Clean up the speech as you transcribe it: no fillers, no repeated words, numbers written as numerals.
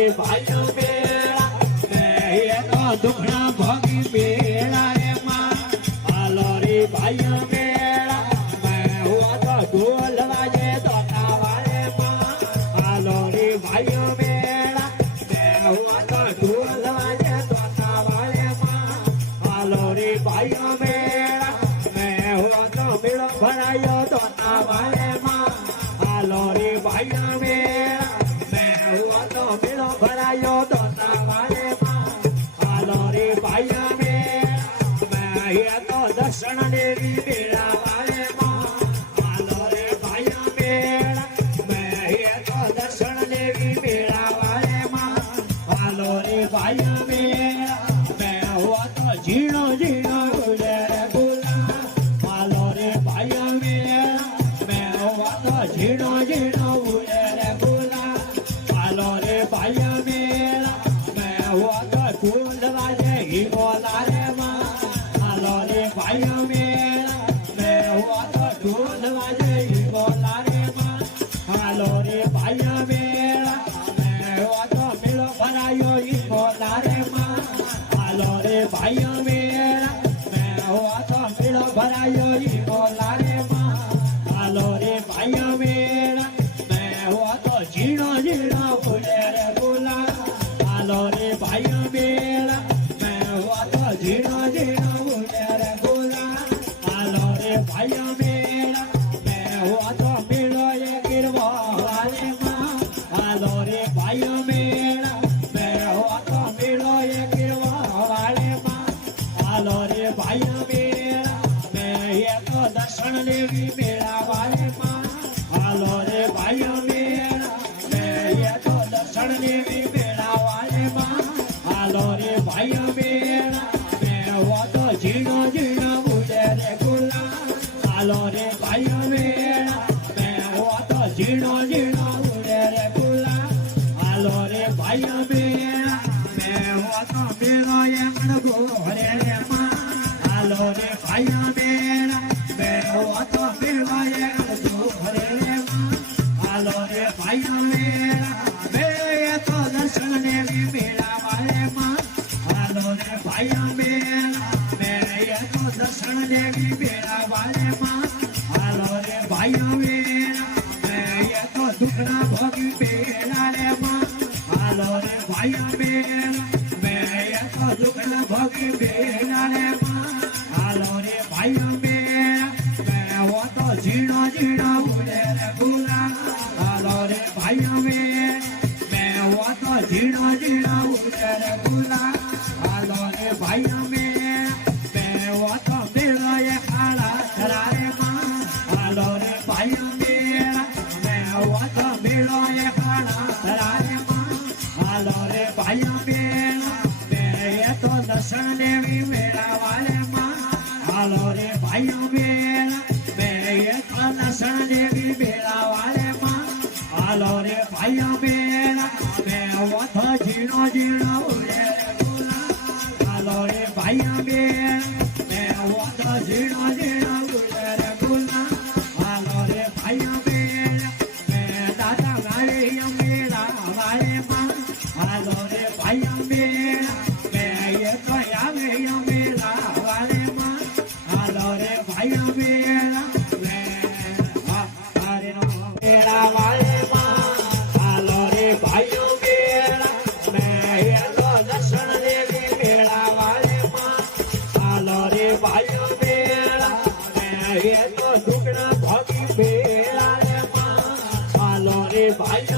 રે ભાઈઓ મેળા મેં તો દુખણા ભોગી મેળા રે માં હાલો રે ભાઈઓ મેળા મેં હું તો ઢોલ વાજે દોતા વાળે માં હાલો રે ભાઈઓ મેળા મેં હું તો ઢોલ વાજે દોતા વાળે માં હાલો રે ભાઈઓ મેળા મેં હું તો મેળો ભરાયો દોતા વાળે માં હાલો રે ભાઈઓ મેળા મેં હું તો મેળો ભરાયો દોતા વાળે માં હાલો રે ભાઈઓ મેળા મેં તો દર્શન દેવી મેળા વાળે માં હાલો રે ભાઈઓ મેળા મેં તો દર્શન દેવી મેળા વાળે માં હાલો રે ભાઈઓ મેળા મેં હું તો ઝીણો ઝીણો ઉડે ગુલા હાલો રે ભાઈઓ મેળા મેં હું તો ઝીણો ઝીણો ઉડે ગુલા હાલો રે ભાઈઓ મેળા મેં હું તો ઢોલ વાજે હિમોલા રે માં હાલો રે ભાઈઓ મેળા મેં હું તો ઢોલ વાજે હિમોલા રે માં હાલો રે ભાઈઓ મેળા મેં હું તો મેળો ભરાયો હિમોલા રે માં હાલો રે ભાઈઓ મેળા મેં હું તો મેળો ભરાયો હિમોલા રે માં હાલો રે ભાઈઓ મેળા મેં હું તો ઝીણો ઝીણો ઉડે રે ગુલા હાલો રે ભાઈઓ મેળા મેં હું તો ઝીણો ઝીણો ઉડે રે ગુલા હાલો રે ભાઈઓ મેળા મેં હું તો મેળો એ ગીરવા વાળે માં હાલો રે ભાઈઓ મેળા મેં હું તો મેળો એ ગીરવા વાળે માં હાલો રે ભાઈઓ મેળા મેં તો દર્શન દેવી મેળા વાળે માં હાલો રે ભાઈઓ મેળા મેં તો દર્શન દેવી મેળા વાળે માં હાલો રે ભાઈઓ મેળા મેં હું તો ઝીણો ઝીણો ઉડે રે ગુલા હાલો રે ભાઈઓ મેળા મેં હું તો ઝીણો ઝીણો ઉડે રે ગુલા હાલો રે ભાઈઓ મેળા મેં હું તો મેળો એમણ ગોરે રે માં હાલો રે ભાઈઓ મેળા મેં હું તો મેળો એમણ ગોરે રે માં હાલો રે ભાઈઓ મેળા મેં તો દર્શન દેવી મેળા વાળે માં હાલો રે ભાઈઓ મેળા મેં તો દર્શન દેવી મેળા વાળે માં હાલો રે ભાઈઓ મેળા મેં તો દુખના ભોગી મેળા રે માં હાલો રે ભાઈઓ મેળા મેં તો દુખના ભોગી મેળા રે માં હાલો રે ભાઈઓ મેળા મેં હું તો ઝીણો ઝીણો ઉડે રે ગુલા હાલો રે ભાઈઓ મેળા મેં હું તો ઝીણો ઝીણો ઉડે રે ગુલા હાલો રે ભાઈઓ મેળા મેં હું તો મેળો એ ખાડા ધરા રે માં હાલો રે ભાઈઓ મેળા મેં હું તો મેળો એ ખાડા ધરા રે માં હાલો રે ભાઈઓ મેળા મેં તો દર્શન દેવી મેળા વાળે માં હાલો રે ભાઈઓ મેળા મેં તો દર્શન દેવી મેળા વાળે માં હાલો રે ભાઈઓ મેળા મેં હું તો ઝીણો ઝીણો ઉડે રે ગુલા હાલો રે ભાઈઓ મેળા મેં હું તો ઝીણો ઝીણો ઉડે રે ગુલા હાલો રે ભાઈઓ મેળા મેં દાદા ગાડી મેળા વાળે માં હાલો રે ભાઈઓ મેળા મેં તો આવે મેળા વાળે માં હાલો રે ભાઈઓ મેળા મેળા વાળે માં હાલો રે ભાઈઓ મેળા મેં તો દર્શન દેવી મેળા વાળે માં હાલો રે ભાઈઓ મેળા મેં તો દુખણા ભોગી મેળા રે માં હાલો રે ભાઈ